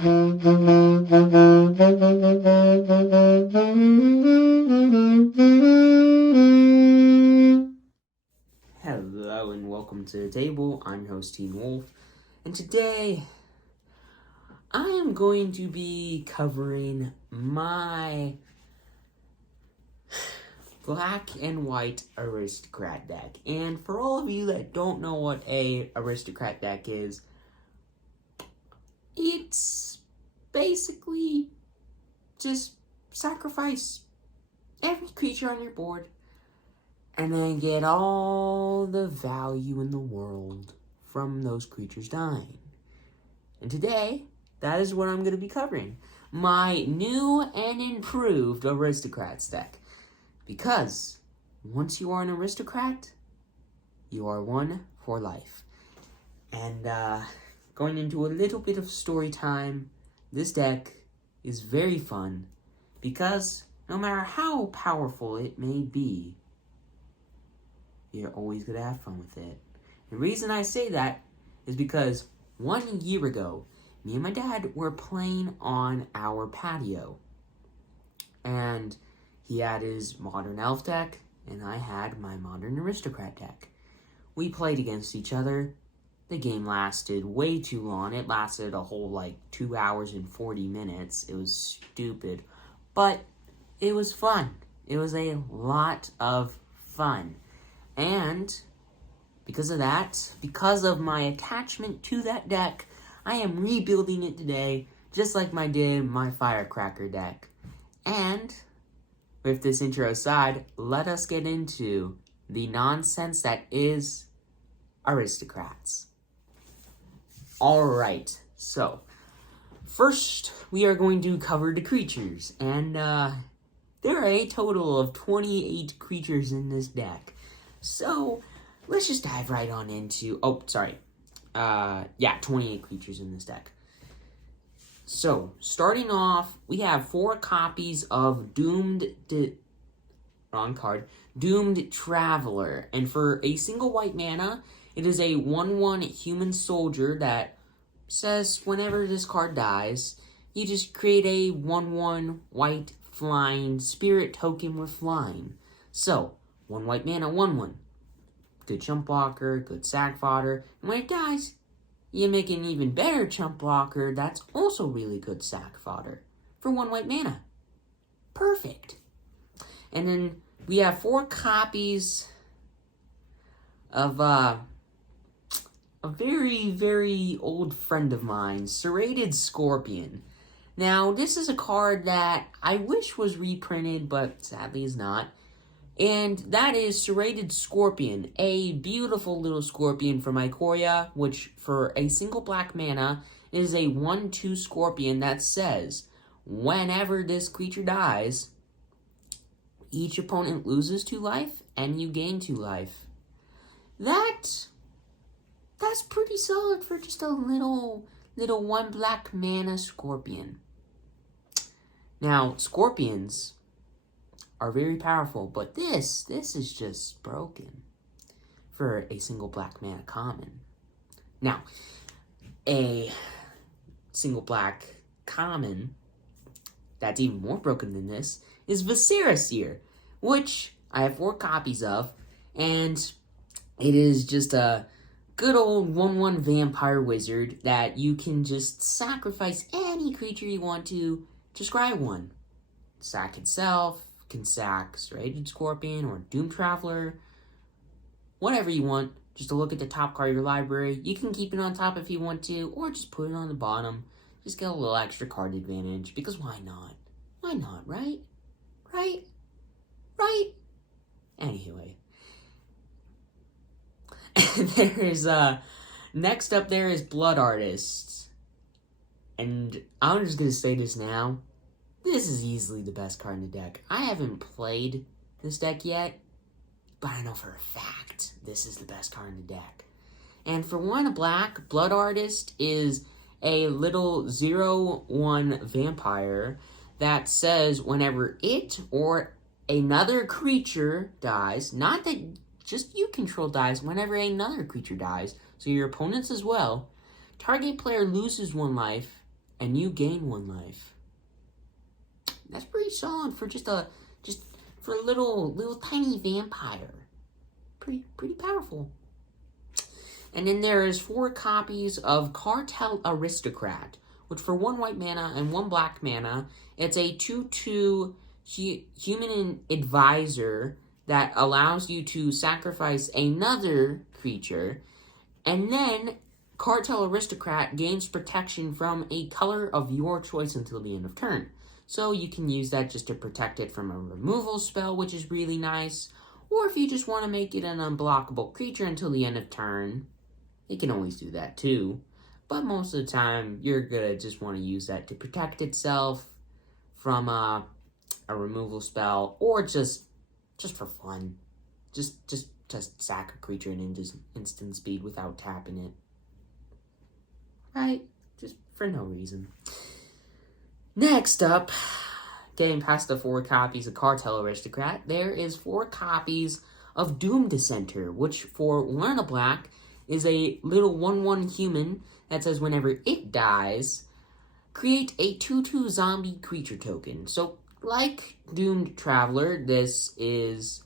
Hello and welcome to the table. I'm your host Teen Wolf, and today I am going to be covering my black and white Aristocrat deck. And for all of you that don't know what a Aristocrat deck is, it's basically just sacrifice every creature on your board and then get all the value in the world from those creatures dying. And today, that is what I'm going to be covering. My new and improved Aristocrats deck. Because once you are an Aristocrat, you are one for life. And going into a little bit of story time, this deck is very fun because no matter how powerful it may be, you're always going to have fun with it. The reason I say that is because 1 year ago, me and my dad were playing on our patio. And he had his Modern Elf deck, and I had my Modern Aristocrat deck. We played against each other. The game lasted way too long. It lasted a whole, 2 hours and 40 minutes. It was stupid. But it was fun. It was a lot of fun. And because of that, because of my attachment to that deck, I am rebuilding it today, just like I did my Firecracker deck. And with this intro aside, let us get into the nonsense that is Aristocrats. Alright, so first we are going to cover the creatures. And there are a total of 28 creatures in this deck. So, let's just dive right on into... 28 creatures in this deck. So, starting off, we have 4 copies of Doomed Traveler. And for a single white mana, it is a 1/1 human soldier that says whenever this card dies, you just create a 1/1 white flying spirit token with flying. So, 1 white mana, 1/1. Good chump blocker, good sack fodder. And when it dies, you make an even better chump blocker that's also really good sack fodder for 1 white mana. Perfect. And then we have 4 copies of a very, very old friend of mine, Serrated Scorpion. Now, this is a card that I wish was reprinted, but sadly is not. And that is Serrated Scorpion, a beautiful little scorpion from Ikoria, which for a single black mana is a 1/2 scorpion that says, whenever this creature dies, each opponent loses 2 life and you gain 2 life. That's pretty solid for just a little 1 black mana scorpion. Now, scorpions are very powerful, but this is just broken for a single black mana common. Now, a single black common that's even more broken than this is Viscera, which I have 4 copies of, and it is just a good old 1/1 vampire wizard that you can just sacrifice any creature you want to scry 1. Sack itself, can sack Serrated Scorpion or Doom Traveler, whatever you want, just to look at the top card of your library. You can keep it on top if you want to, or just put it on the bottom. Just get a little extra card advantage, because why not? Why not, right? Right? Anyway. Next up there is Blood Artist. And I'm just going to say this now. This is easily the best card in the deck. I haven't played this deck yet, but I know for a fact this is the best card in the deck. And for 1 black, Blood Artist is a little 0/1 vampire that says whenever it or another creature dies, not that just you control dies, whenever another creature dies, so your opponents as well, target player loses 1 life, and you gain 1 life. That's pretty solid for just for a little tiny vampire. Pretty powerful. And then there is 4 copies of Cartel Aristocrat, which for 1 white mana and 1 black mana, it's a 2/2 human advisor that allows you to sacrifice another creature, and then Cartel Aristocrat gains protection from a color of your choice until the end of turn. So you can use that just to protect it from a removal spell, which is really nice. Or if you just want to make it an unblockable creature until the end of turn, you can always do that too. But most of the time, you're gonna just want to use that to protect itself from a removal spell, or just for fun. Just to sack a creature in instant speed without tapping it. Right? Just for no reason. Next up, getting past the 4 copies of Cartel Aristocrat, there is 4 copies of Doom Dissenter, which for 1 and a black is a little 1/1 human that says whenever it dies, create a 2/2 zombie creature token. So, like Doomed Traveler, this is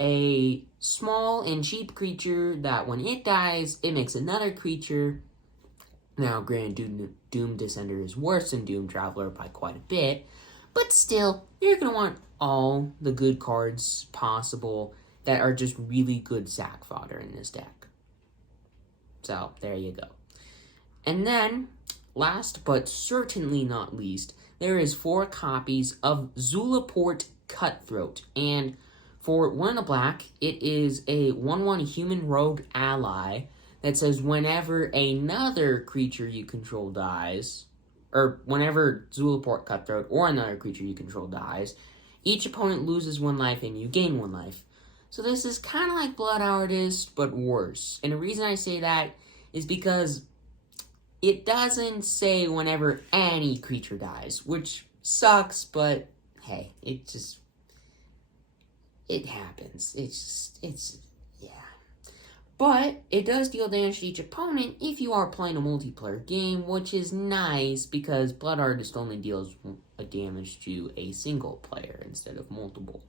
a small and cheap creature that when it dies, it makes another creature. Now, granted, Doom Dissenter is worse than Doom Traveler by quite a bit, but still, you're going to want all the good cards possible that are just really good sack fodder in this deck. So, there you go. And then, last but certainly not least, there is 4 copies of Zulaport Cutthroat. And for 1 and a black, it is a 1/1 human rogue ally that says whenever another creature you control dies, or whenever Zulaport Cutthroat or another creature you control dies, each opponent loses 1 life and you gain 1 life. So this is kind of like Blood Artist, but worse. And the reason I say that is because it doesn't say whenever any creature dies, which sucks, but hey, it happens. Yeah. But it does deal damage to each opponent if you are playing a multiplayer game, which is nice because Blood Artist only deals a damage to a single player instead of multiple.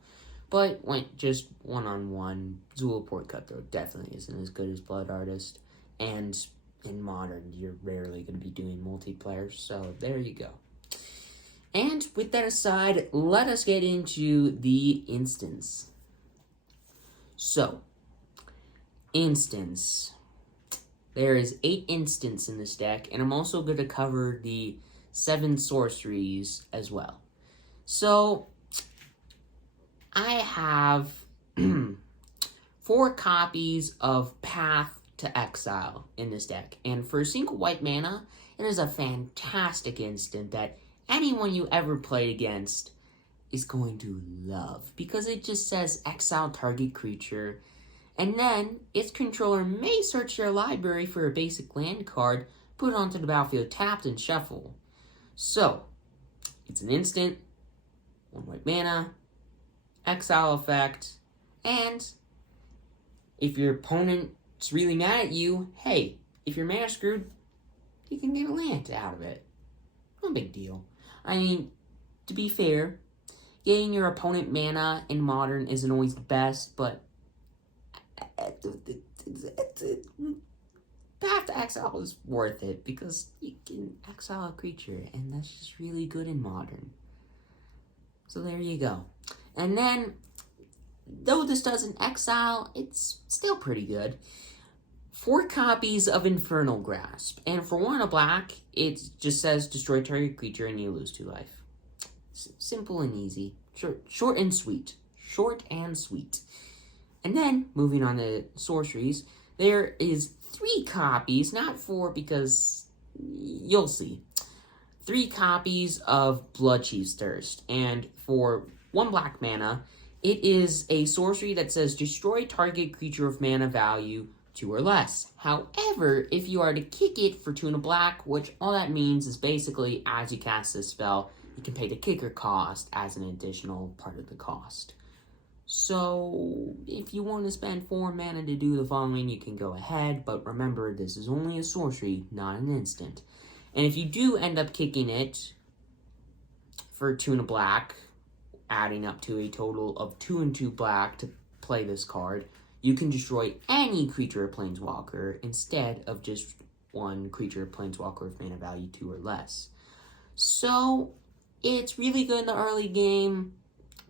But when just 1-on-1, Zulaport Cutthroat definitely isn't as good as Blood Artist. And in Modern, you're rarely going to be doing multiplayer, so there you go. And with that aside, let us get into the instance. So, instance. There is 8 instants in this deck, and I'm also going to cover the 7 sorceries as well. So, I have 4 copies of Path to Exile in this deck, and for a single white mana, it is a fantastic instant that anyone you ever played against is going to love, because it just says exile target creature, and then its controller may search their library for a basic land card, put it onto the battlefield tapped, and shuffle. So, it's an instant, 1 white mana, exile effect, and if your opponent's really mad at you, hey, if your mana screwed, you can get a land out of it. No big deal. I mean, to be fair, getting your opponent mana in Modern isn't always the best, but Path to Exile is worth it because you can exile a creature, and that's just really good in Modern. So there you go. And then, though this doesn't exile, it's still pretty good. 4 copies of Infernal Grasp, and for 1 and a black, it just says destroy target creature and you lose 2 life. Simple and easy. Short and sweet. Short and sweet. And then, moving on to sorceries, there is 3 copies, not 4 because you'll see. 3 copies of Bloodchief's Thirst, and for 1 black mana, it is a sorcery that says destroy target creature of mana value 2 or less. However, if you are to kick it for 2 and a black, which all that means is basically as you cast this spell, you can pay the kicker cost as an additional part of the cost. So, if you want to spend 4 mana to do the following, you can go ahead, but remember, this is only a sorcery, not an instant. And if you do end up kicking it for 2 and a black, adding up to a total of 2 and 2 black to play this card, you can destroy any creature or planeswalker instead of just one creature or planeswalker with mana value 2 or less. So, it's really good in the early game,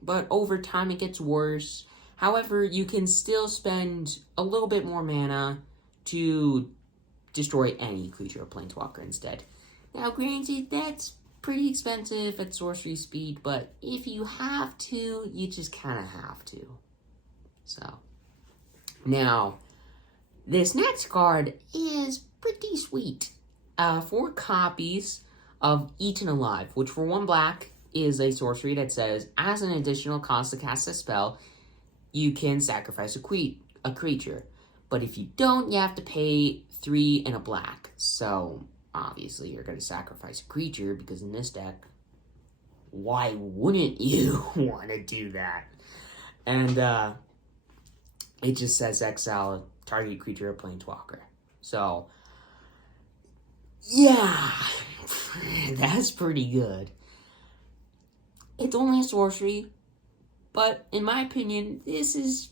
but over time it gets worse. However, you can still spend a little bit more mana to destroy any creature or planeswalker instead. Now, granted, that's pretty expensive at sorcery speed, but if you have to, you just kind of have to. So, now, this next card is pretty sweet. 4 copies of Eaten Alive, which for 1 black is a sorcery that says, as an additional cost to cast a spell, you can sacrifice a creature. But if you don't, you have to pay 3 and a black. So, obviously, you're going to sacrifice a creature, because in this deck, why wouldn't you want to do that? And, it just says exile target creature or planeswalker. So, yeah, that's pretty good. It's only a sorcery, but in my opinion, this is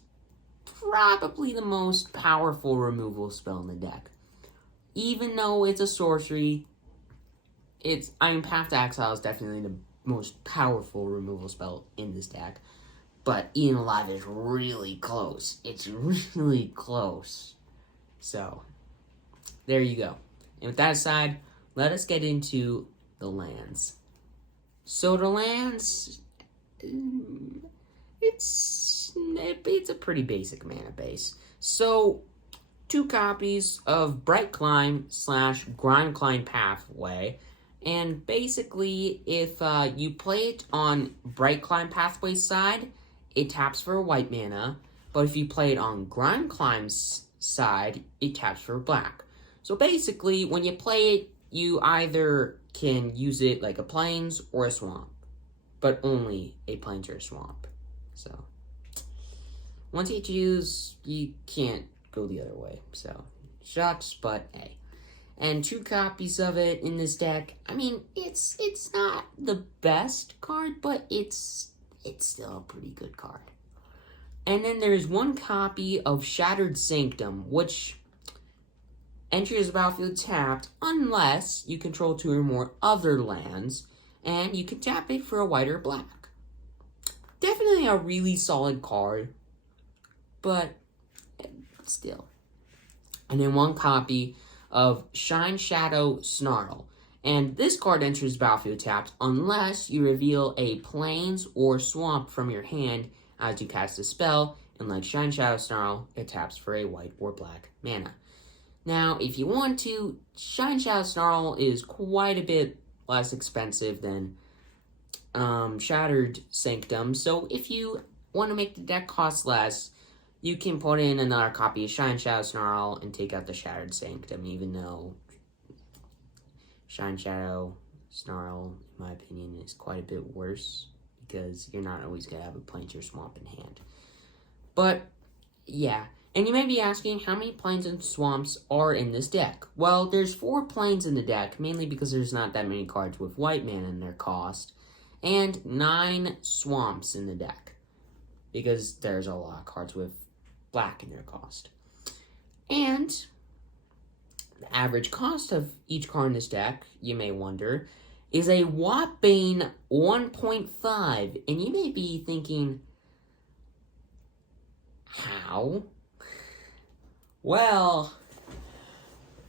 probably the most powerful removal spell in the deck. Even though it's a sorcery, Path to Exile is definitely the most powerful removal spell in this deck. But Eaten Alive is really close. It's really close. So, there you go. And with that aside, let us get into the lands. So the lands, it's a pretty basic mana base. So, 2 copies of Bright Climb / Grime Climb Pathway. And basically, if you play it on Bright Climb Pathway's side, it taps for a white mana. But if you play it on Grime Climb's side, it taps for black. So basically, when you play it, you either can use it like a plains or a swamp. But only a plains or a swamp. So, once you choose, you can't go the other way. So, shucks, but hey. And 2 copies of it in this deck. I mean, it's not the best card, but it's still a pretty good card. And then there's 1 copy of Shattered Sanctum, which enters the battlefield tapped unless you control 2 or more other lands, and you can tap it for a white or black. Definitely a really solid card, but still. And then 1 copy of Shine Shadow Snarl. And this card enters the battlefield tapped unless you reveal a plains or swamp from your hand as you cast a spell, and like Shine Shadow Snarl, it taps for a white or black mana. Now, if you want to, Shine Shadow Snarl is quite a bit less expensive than Shattered Sanctum, so if you want to make the deck cost less, you can put in another copy of Shine Shadow Snarl and take out the Shattered Sanctum, even though Shine Shadow Snarl, in my opinion, is quite a bit worse, because you're not always going to have a plains or swamp in hand. But, yeah. And you may be asking, how many plains and swamps are in this deck? Well, there's 4 plains in the deck, mainly because there's not that many cards with white mana in their cost, and 9 swamps in the deck, because there's a lot of cards with black in their cost. And the average cost of each card in this deck, you may wonder, is a whopping 1.5. And you may be thinking, how? Well,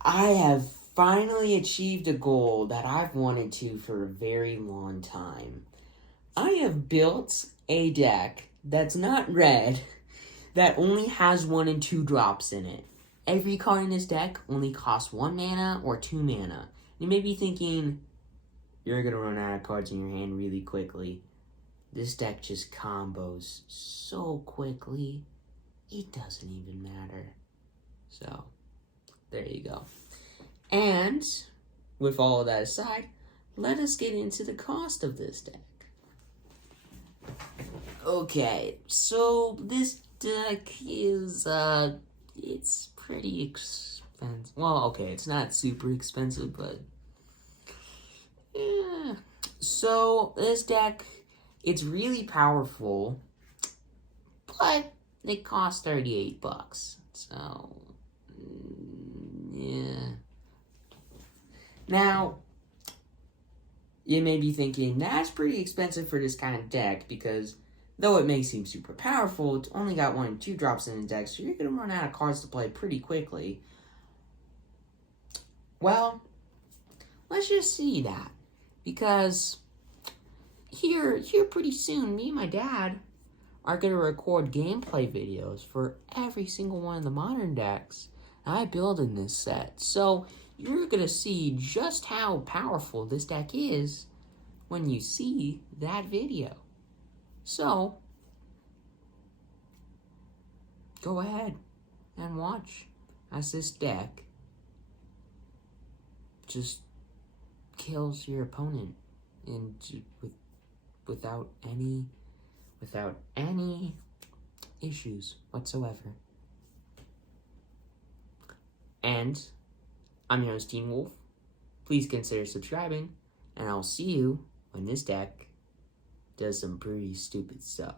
I have finally achieved a goal that I've wanted to for a very long time. I have built a deck that's not red, that only has 1 and 2 drops in it. Every card in this deck only costs 1 mana or 2 mana. You may be thinking, you're going to run out of cards in your hand really quickly. This deck just combos so quickly, it doesn't even matter. So, there you go. And, with all of that aside, let us get into the cost of this deck. Okay, so this deck is, it's pretty expensive. Well, okay, it's not super expensive, but Yeah. So this deck, it's really powerful, but it costs $38. So yeah. Now, you may be thinking, that's pretty expensive for this kind of deck, because though it may seem super powerful, it's only got 1 and 2 drops in the deck, so you're going to run out of cards to play pretty quickly. Well, let's just see that, because here pretty soon, me and my dad are going to record gameplay videos for every single one of the modern decks I build in this set. So you're going to see just how powerful this deck is when you see that video. So go ahead and watch as this deck just kills your opponent without any issues whatsoever. And I'm your host, Teen Wolf. Please consider subscribing, and I'll see you when this deck does some pretty stupid stuff.